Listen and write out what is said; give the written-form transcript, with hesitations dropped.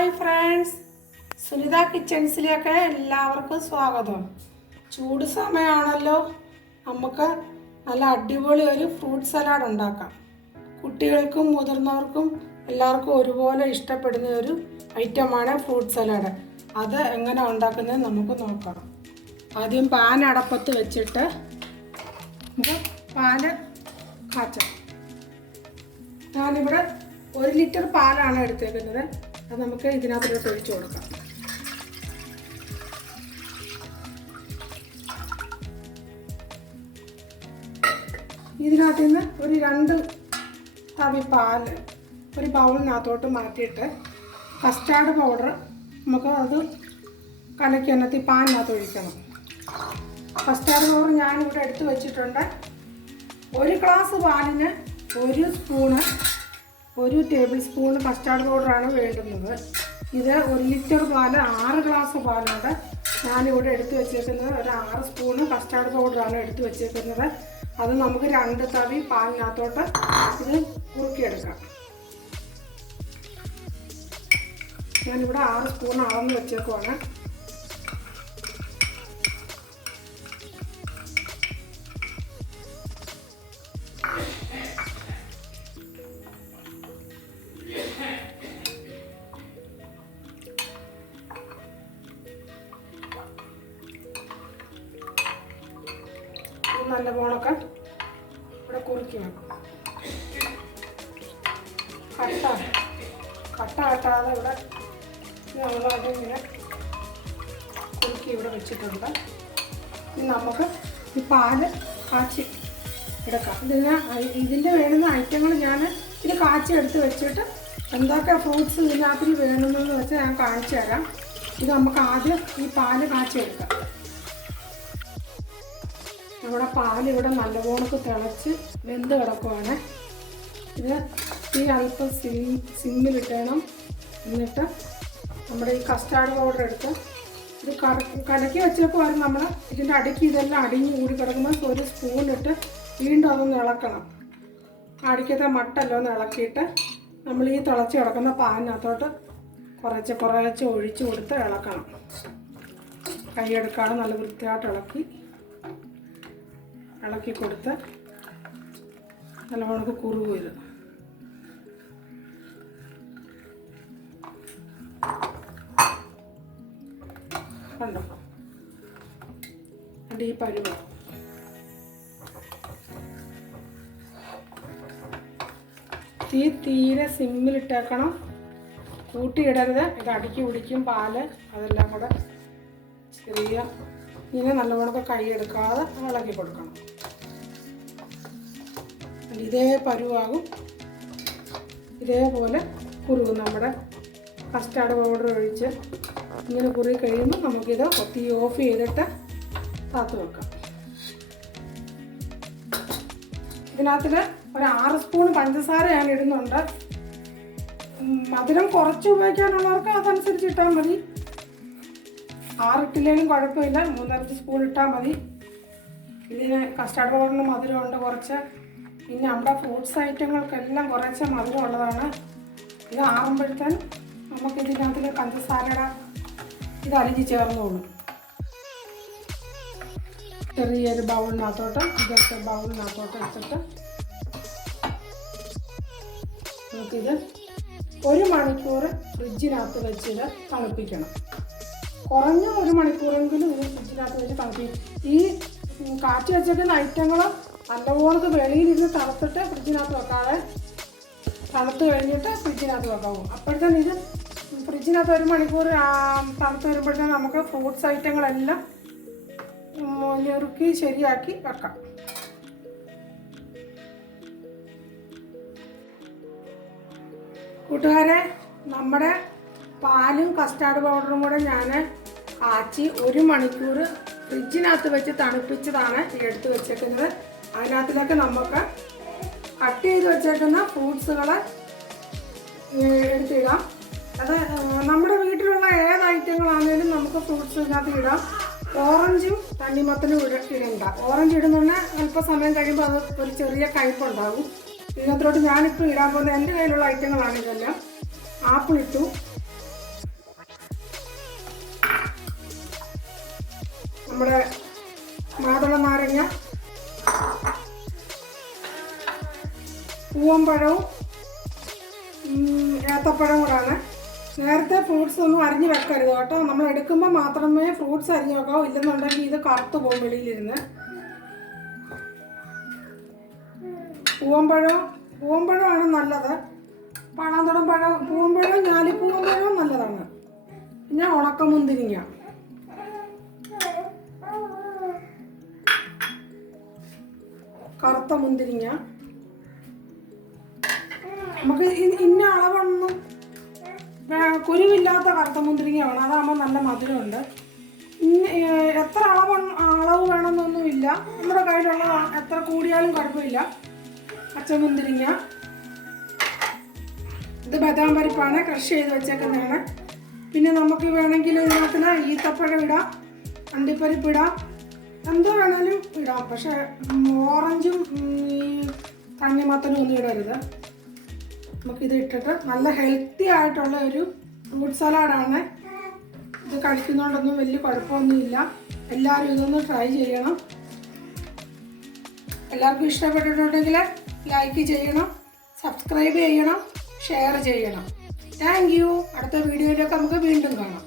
Hi friends, Sunitha കിച്ചൺസിലേക്ക് എല്ലാവർക്കും സ്വാഗതം. ചൂട് സമയമാണല്ലോ, നമുക്ക് നല്ല അടിപൊളി ഒരു ഫ്രൂട്ട് സലാഡ് ഉണ്ടാക്കാം. കുട്ടികൾക്കും മുതിർന്നവർക്കും എല്ലാവർക്കും ഒരുപോലെ ഇഷ്ടപ്പെടുന്ന ഒരു ഐറ്റമാണ് ഫ്രൂട്ട് സലാഡ്. അത് എങ്ങനെ ഉണ്ടാക്കുന്നത് നമുക്ക് നോക്കാം. ആദ്യം പാൻ അടപ്പത്ത് വെച്ചിട്ട് നമുക്ക് പാല് കാച്ചാം. ഞാനിവിടെ 1 ലിറ്റർ പാലാണ് എടുത്തേക്കുന്നത്. അത് നമുക്ക് ഇതിനകത്തോട്ട് ഒഴിച്ചു കൊടുക്കാം. ഇതിനകത്ത് നിന്ന് ഒരു 2 തവി പാല് ഒരു ബൗളിനകത്തോട്ട് മാറ്റിയിട്ട് കസ്റ്റാർഡ് പൗഡർ നമുക്ക് അത് കലക്കി അതിനകത്ത് പാനിനകത്ത് ഒഴിക്കണം. കസ്റ്റാർഡ് പൗഡർ ഞാനിവിടെ എടുത്ത് വെച്ചിട്ടുണ്ട്. 1 ഗ്ലാസ് പാലിന് 1 ടേബിൾ സ്പൂൺ കസ്റ്റാർഡ് പൗഡറാണ് വേണ്ടുന്നത്. ഇത് 1 ലിറ്റർ പാല് 6 ഗ്ലാസ് പാലുണ്ട്. ഞാനിവിടെ എടുത്ത് വെച്ചേക്കുന്നത് ഒരു 6 സ്പൂണ് കസ്റ്റാർഡ് പൗഡറാണ് എടുത്ത് വെച്ചേക്കുന്നത്. അത് നമുക്ക് 2 തവി പാലിനകത്തോട്ട് ഇത് കുറുക്കിയെടുക്കാം. ഞാനിവിടെ 6 സ്പൂൺ അളന്ന് വെച്ചേക്കുവാണ്. നല്ല പോണൊക്കെ ഇവിടെ കുറുക്കി വെക്കും. കട്ടാതെ ഇവിടെ ഇങ്ങനെ കുറുക്കി ഇവിടെ വെച്ചിട്ടുണ്ട്. ഇനി നമുക്ക് ഈ പാല് കാച്ചി എടുക്കാം. ഇതിൻ്റെ വേണ്ടുന്ന ഐറ്റങ്ങൾ ഞാൻ ഇത് കാച്ചി എടുത്ത് വെച്ചിട്ട് എന്തൊക്കെ ഫ്രൂട്ട്സ് ഇതിനകത്ത് വേണമെന്ന് വെച്ചാൽ ഞാൻ കാണിച്ചു തരാം. ഇത് നമുക്ക് ആദ്യം ഈ പാല് കാച്ചി എടുക്കാം. നമ്മുടെ പാലിവിടെ നല്ലപോലെ തിളച്ച് വെന്ത് കിടക്കുവാണ്. ഇത് ഈ അല്പം സിമ്മിലിട്ടണം. എന്നിട്ട് നമ്മുടെ ഈ കസ്റ്റാർഡ് പൗഡർ എടുത്ത് ഇത് കലക്കി വെച്ചേക്കുമായിരുന്നു. നമ്മൾ ഇതിൻ്റെ അടിക്ക് ഇതെല്ലാം അടിഞ്ഞ് കൂടി കിടക്കുമ്പോൾ 1 സ്പൂണിട്ട് വീണ്ടും അതൊന്ന് ഇളക്കണം. അടിക്കത്തെ മട്ടെല്ലാം ഒന്ന് ഇളക്കിയിട്ട് നമ്മൾ ഈ തിളച്ച് കിടക്കുന്ന പാനിനകത്തോട്ട് കുറച്ച് ഒഴിച്ച് കൊടുത്ത് ഇളക്കണം. കൈയെടുക്കാതെ നല്ല വൃത്തിയായിട്ട് ഇളക്കി കൊടുത്ത് നല്ലവണ്ണം കുറുകും. ഇത് കണ്ടോ, അതിൻ്റെ ഈ പരുവം. തീരെ സിമ്മിലിട്ടേക്കണം, കൂട്ടിയിടരുത്. ഇത് അടുക്കി പിടിക്കും പാല്. അതെല്ലാം കൂടെ ചെറിയ ഇങ്ങനെ നല്ലവണ്ണം കൈയെടുക്കാതെ ഇളക്കി കൊടുക്കണം. ഇതേ പരുവാകും. ഇതേപോലെ കുറുകും. നമ്മുടെ കസ്റ്റാർഡ് പൗഡർ ഒഴിച്ച് ഇങ്ങനെ കുറുകി കഴിയുമ്പോൾ നമുക്കിത് തീ ഓഫ് ചെയ്തിട്ട് താത്ത് വെക്കാം. ഇതിനകത്തിൽ ഒരു 6 സ്പൂൺ പഞ്ചസാര ഞാൻ ഇടുന്നുണ്ട്. മധുരം കുറച്ച് ഉപയോഗിക്കാനുള്ളവർക്ക് അതനുസരിച്ച് ഇട്ടാൽ മതി. 6 ഇട്ടില്ലെങ്കിലും കുഴപ്പമില്ല, 3.5 സ്പൂൺ ഇട്ടാൽ മതി. ഇതിന് കസ്റ്റാർഡ് പൗഡറിന് മധുരമുണ്ട് കുറച്ച്. പിന്നെ നമ്മുടെ ഫ്രൂട്ട്സ് ഐറ്റങ്ങൾക്കെല്ലാം കുറച്ച് മധുരം ഉള്ളതാണ്. ഇത് ആറുമ്പോഴത്തേനും നമുക്കിതിനകത്തിൽ പഞ്ചസാരയുടെ ഇത് അലിഞ്ഞ് ചേർന്നോളും. ചെറിയൊരു ബൗളിനകത്തോട്ട് ഇതൊക്കെ എടുത്തിട്ട് നമുക്കിത് 1 മണിക്കൂർ ഫ്രിഡ്ജിനകത്ത് വെച്ചിത് തണുപ്പിക്കണം. കുറഞ്ഞ 1 മണിക്കൂറെങ്കിലും ഇത് ഫ്രിഡ്ജിനകത്ത് വെച്ച് തണുപ്പിക്കും. ഈ കാച്ചി വെച്ചിരിക്കുന്ന ഐറ്റങ്ങൾ നല്ലപോലെ വെളിയിലിരുന്ന് തണുത്തിട്ട് ഫ്രിഡ്ജിനകത്ത് വെക്കാതെ തണുത്ത് കഴിഞ്ഞിട്ട് ഫ്രിഡ്ജിനകത്ത് വെക്കാവും. അപ്പോഴത്തേന് ഇത് ഫ്രിഡ്ജിനകത്ത് 1 മണിക്കൂർ തണുത്ത് വരുമ്പോഴത്തേന് നമുക്ക് ഫ്രൂട്ട്സ് ഐറ്റങ്ങളെല്ലാം ഞെറുക്കി ശരിയാക്കി വെക്കാം. കൂട്ടുകാരെ, നമ്മുടെ പാലും കസ്റ്റാർഡ് പൗഡറും കൂടെ ഞാൻ കാച്ചി 1 മണിക്കൂർ ഫ്രിഡ്ജിനകത്ത് വെച്ച് തണുപ്പിച്ചതാണ് എടുത്ത് വെച്ചേക്കുന്നത്. അതിനകത്തിലേക്ക് നമുക്ക് കട്ട് ചെയ്ത് വെച്ചേക്കുന്ന ഫ്രൂട്ട്സുകൾ എടുത്തിടാം. അത് നമ്മുടെ വീട്ടിലുള്ള ഏത് ഐറ്റങ്ങളാണെങ്കിലും നമുക്ക് ഫ്രൂട്ട്സ് ഇതിനകത്ത് ഇടാം. ഓറഞ്ചും തണ്ണിമത്തനും ഇടണ്ട. ഓറഞ്ച് ഇടുന്നുണ്ടെങ്കിൽ അല്പസമയം കഴിയുമ്പോൾ അത് ഒരു ചെറിയ കയ്പുണ്ടാകും. ഇതിനകത്തോട്ട് ഞാനിപ്പോൾ ഇടാൻ പോകുന്ന എൻ്റെ കയ്യിലുള്ള ഐറ്റങ്ങളാണ് ഇതെല്ലാം. ആപ്പിൾ ഇട്ടു, നമ്മുടെ മാതള നാരങ്ങ, പൂവമ്പഴവും ഏത്തപ്പഴവും കൂടാണ്. നേരത്തെ ഫ്രൂട്ട്സ് ഒന്നും അരിഞ്ഞ് വെക്കരുത് കേട്ടോ. നമ്മൾ എടുക്കുമ്പോൾ മാത്രമേ ഫ്രൂട്ട്സ് അരിഞ്ഞ് വെക്കാവൂ, ഇല്ലെന്നുണ്ടെങ്കിൽ ഇത് കറുത്ത് പോകും വെളിയിലിരുന്ന്. പൂവമ്പഴമാണ് നല്ലത്. പാണാന്തോടൻ പഴം, പൂവമ്പഴം, ഞാലിപ്പൂവമ്പഴവും നല്ലതാണ്. പിന്നെ ഉണക്കമുന്തിരിങ്ങ, കറുത്ത മുന്തിരിങ്ങ. നമുക്ക് ഇന്ന അളവൊന്നും കുരുവില്ലാത്ത കറുത്ത മുന്തിരിങ്ങ വേണം, അതാകുമ്പോൾ നല്ല മധുരമുണ്ട്. എത്ര അളവ് വേണമെന്നൊന്നുമില്ല, നമ്മുടെ കയ്യിലുള്ള എത്ര കൂടിയാലും കുഴപ്പമില്ല. പച്ചമുന്തിരിങ്ങ, ഇത് ബദാം പരിപ്പാണ്, ക്രഷ് ചെയ്ത് വെച്ചേക്കുന്നതാണ്. പിന്നെ നമുക്ക് വേണമെങ്കിൽ ഇതിനകത്ത് ഈത്തപ്പഴം ഇടാം, അണ്ടിപ്പരിപ്പ് ഇടാം, എന്തോ വേണേലും ഇടാം. പക്ഷെ ഓറഞ്ചും ഈ തണ്ണിമത്തനും ഒന്നും ഇടരുത്. നമുക്കിത് ഇട്ടിട്ട് നല്ല ഹെൽത്തി ആയിട്ടുള്ള ഒരു ഫ്രൂട്ട് സലാഡാണ്. ഇത് കഴിക്കുന്നതുകൊണ്ടൊന്നും വലിയ കുഴപ്പമൊന്നുമില്ല. എല്ലാവരും ഇതൊന്ന് ട്രൈ ചെയ്യണം. എല്ലാവർക്കും ഇഷ്ടപ്പെട്ടിട്ടുണ്ടെങ്കിൽ ലൈക്ക് ചെയ്യണം, സബ്സ്ക്രൈബ് ചെയ്യണം, ഷെയർ ചെയ്യണം. Thank you. അടുത്ത വീഡിയോയിലൊക്കെ നമുക്ക് വീണ്ടും കാണാം.